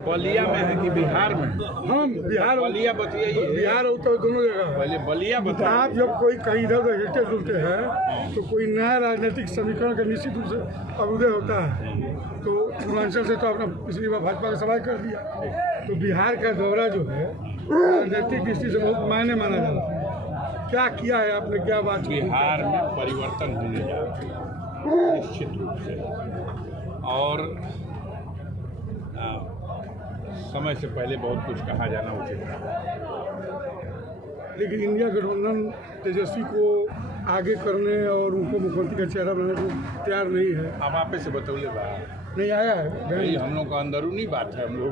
बलिया में है कि बिहार में? हम बिहार बलिया बताइए। बिहार उत्तर दोनों जगह है। पहले बलिया आप बताइए। जब कोई कहीं इधर उधर हिलते जुलते हैं तो कोई नया राजनीतिक समीकरण का निश्चित रूप से अभ्युदय होता है। तो पूर्वांचल से तो आपने पिछली बार भाजपा का सवाल कर दिया। तो बिहार का दौरा जो है राजनीतिक दृष्टि से बहुत मायने माना जाता है। क्या किया है आपने, क्या बात की? बिहार में परिवर्तन होने जा रहा है निश्चित रूप से, और समय से पहले बहुत कुछ कहा जाना उचित है। लेकिन इंडिया गठबंधन तेजस्वी को आगे करने और उनको मुख्यमंत्री का चेहरा बनाने को तैयार नहीं है। अब आप से बताइए बात नहीं आया है भाई, हम लोग का अंदरूनी बात है। हम लोग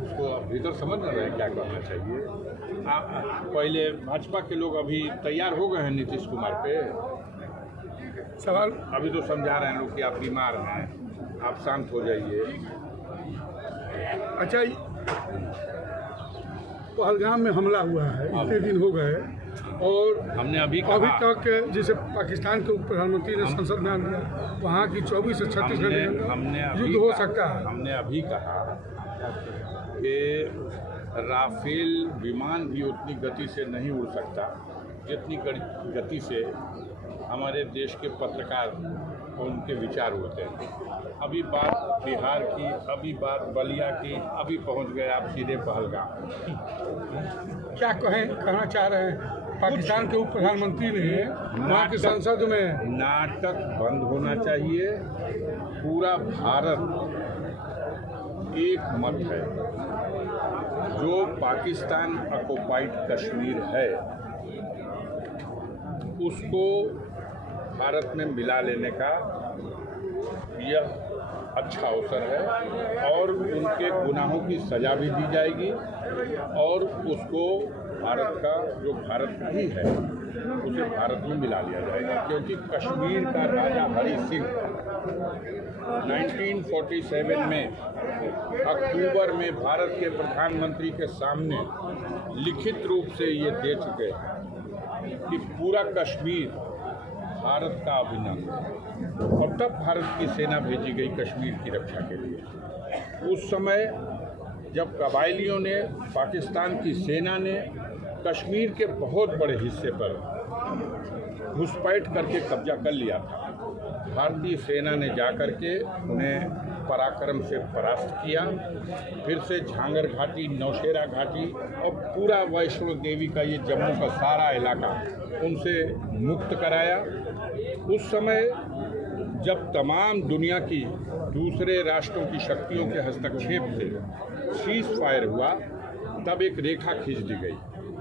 उसको भीतर समझ न रहे क्या करना चाहिए। पहले भाजपा के लोग अभी तैयार हो गए हैं नीतीश कुमार पे। सवाल अभी तो समझा रहे हैं लोग कि आप बीमार हैं, आप शांत हो जाइए। अच्छा, पहलगाम में हमला हुआ है, इतने दिन हो गए और हमने अभी तक जैसे पाकिस्तान के उप प्रधानमंत्री ने संसद में आंदोलन, वहाँ की 24 से 36 घंटे युद्ध हो सकता है। हमने अभी कहा कि राफेल विमान भी उतनी गति से नहीं उड़ सकता जितनी गति से हमारे देश के पत्रकार और उनके विचार होते हैं। अभी बात बिहार की, अभी बात बलिया की, अभी पहुंच गए आप सीधे पहलगाम। क्या कहना चाह रहे हैं? पाकिस्तान के उप प्रधानमंत्री ने वहाँ की संसद में नाटक बंद होना चाहिए। पूरा भारत एक मत है। जो पाकिस्तान ऑक्युपाइड कश्मीर है उसको भारत में मिला लेने का यह अच्छा अवसर है, और उनके गुनाहों की सज़ा भी दी जाएगी, और उसको भारत का जो भारत ही है उसे भारत में मिला लिया जाएगा। क्योंकि कश्मीर का राजा हरि सिंह 1947 में अक्टूबर में भारत के प्रधानमंत्री के सामने लिखित रूप से ये दे चुके हैं कि पूरा कश्मीर भारत का अभिन्न है, और तब भारत की सेना भेजी गई कश्मीर की रक्षा के लिए। उस समय जब कबायलियों ने, पाकिस्तान की सेना ने कश्मीर के बहुत बड़े हिस्से पर घुसपैठ करके कब्जा कर लिया था, भारतीय सेना ने जाकर के उन्हें पराक्रम से परास्त किया। फिर से झांगर घाटी, नौशेरा घाटी और पूरा वैष्णो देवी का ये जम्मू का सारा इलाका उनसे मुक्त कराया। उस समय जब तमाम दुनिया की दूसरे राष्ट्रों की शक्तियों के हस्तक्षेप से सीज फायर हुआ, तब एक रेखा खींच दी गई,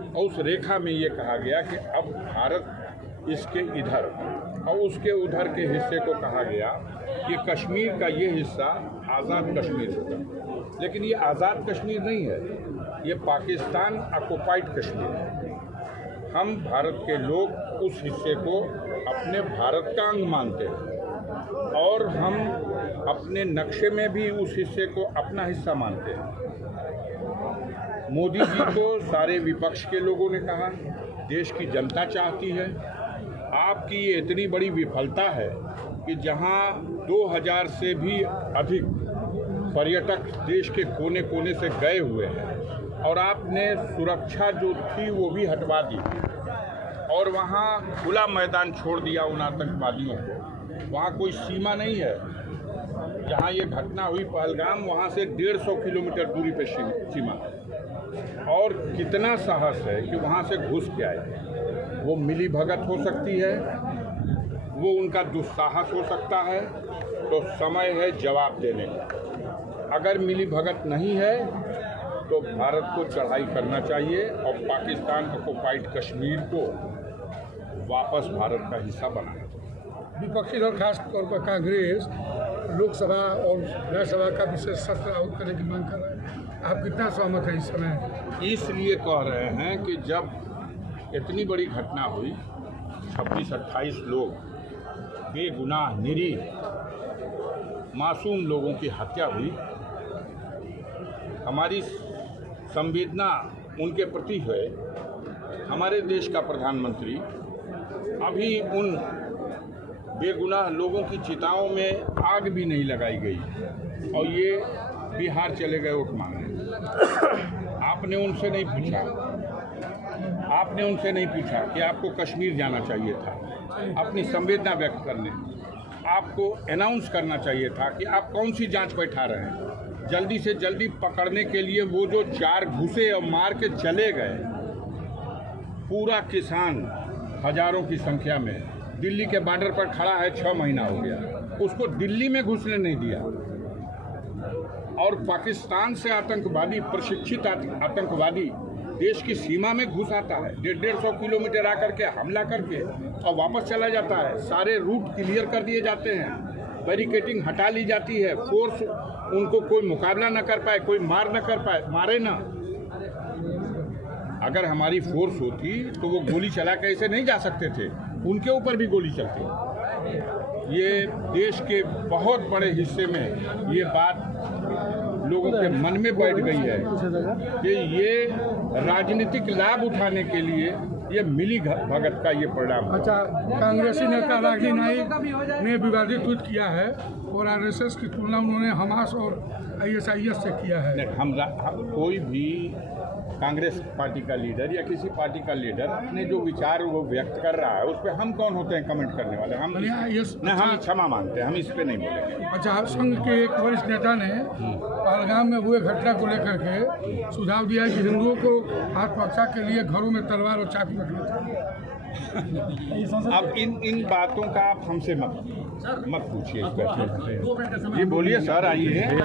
और उस रेखा में ये कहा गया कि अब भारत इसके इधर और उसके उधर के हिस्से को कहा गया कि कश्मीर का ये हिस्सा आज़ाद कश्मीर होगा। लेकिन ये आज़ाद कश्मीर नहीं है, ये पाकिस्तान ऑक्युपाइड कश्मीर है। हम भारत के लोग उस हिस्से को अपने भारत का अंग मानते हैं, और हम अपने नक्शे में भी उस हिस्से को अपना हिस्सा मानते हैं। मोदी जी को सारे विपक्ष के लोगों ने कहा, देश की जनता चाहती है। आपकी ये इतनी बड़ी विफलता है कि जहां 2000 से भी अधिक पर्यटक देश के कोने कोने से गए हुए हैं, और आपने सुरक्षा जो थी वो भी हटवा दी, और वहाँ खुला मैदान छोड़ दिया उन आतंकवादियों को। वहाँ कोई सीमा नहीं है। जहाँ ये घटना हुई पहलगाम, वहाँ से 150 किलोमीटर दूरी पे सीमा है, और कितना साहस है कि वहाँ से घुस के आए। वो मिली भगत हो सकती है, वो उनका दुस्साहस हो सकता है, तो समय है जवाब देने का। अगर मिली भगत नहीं है तो भारत को चढ़ाई करना चाहिए, और पाकिस्तान ऑक्युपाइड कश्मीर को वापस भारत का हिस्सा बनाना चाहिए। विपक्षी दल खास तौर पर कांग्रेस लोकसभा और राज्यसभा का विशेष सत्र आयोजित करने की मांग कर रहे हैं। आप कितना सहमत हैं इस समय? इसलिए कह रहे हैं कि जब इतनी बड़ी घटना हुई, 26-28 लोग बेगुनाह निरीह मासूम लोगों की हत्या हुई, हमारी संवेदना उनके प्रति है। हमारे देश का प्रधानमंत्री अभी उन बेगुनाह लोगों की चिताओं में आग भी नहीं लगाई गई, और ये बिहार चले गए वोट मांगने। आपने उनसे नहीं पूछा, आपने उनसे नहीं पूछा कि आपको कश्मीर जाना चाहिए था, अपनी संवेदना व्यक्त करने, आपको अनाउंस करना चाहिए था कि आप कौन सी जांच बैठा रहे हैं। जल्दी से जल्दी पकड़ने के लिए वो जो 4 घुसे और मार के चले गए, पूरा किसान हजारों की संख्या में दिल्ली के बॉर्डर पर खड़ा है, 6 महीना हो गया, उसको दिल्ली में घुसने नहीं दिया। और पाकिस्तान से आतंकवादी, प्रशिक्षित आतंकवादी देश की सीमा में घुस आता है, 150 किलोमीटर आकर के हमला करके और वापस चला जाता है। सारे रूट क्लियर कर दिए जाते हैं, बैरिकेडिंग हटा ली जाती है, फोर्स उनको कोई मुकाबला न कर पाए, कोई मार न कर पाए, मारे ना। अगर हमारी फोर्स होती तो वो गोली चला के ऐसे नहीं जा सकते थे, उनके ऊपर भी गोली चलती। ये देश के बहुत बड़े हिस्से में ये बात लोगों के मन में बैठ गई है कि ये राजनीतिक लाभ उठाने के लिए ये मिली भगत का ये परिणाम। अच्छा, कांग्रेसी नेता रागिनी नाइक ने विवादित ट्वीट किया है और आरएसएस की तुलना उन्होंने हमास और आईएसआईएस से किया है। हम कोई भी कांग्रेस पार्टी का लीडर या किसी पार्टी का लीडर अपने जो विचार वो व्यक्त कर रहा है, उस पर हम कौन होते हैं कमेंट करने वाले। हम क्षमा मांगते हैं, हम इस पे नहीं बोलेंगे। अच्छा, संघ के एक वरिष्ठ नेता ने पहलगाम में हुए घटना को लेकर के सुझाव दिया कि हिंदुओं को आत्मरक्षा के लिए घरों में तलवार और चाकू रखना चाहिए। अब इन बातों का आप हमसे मत पूछिए। इस पर जी बोलिए सर, आइए।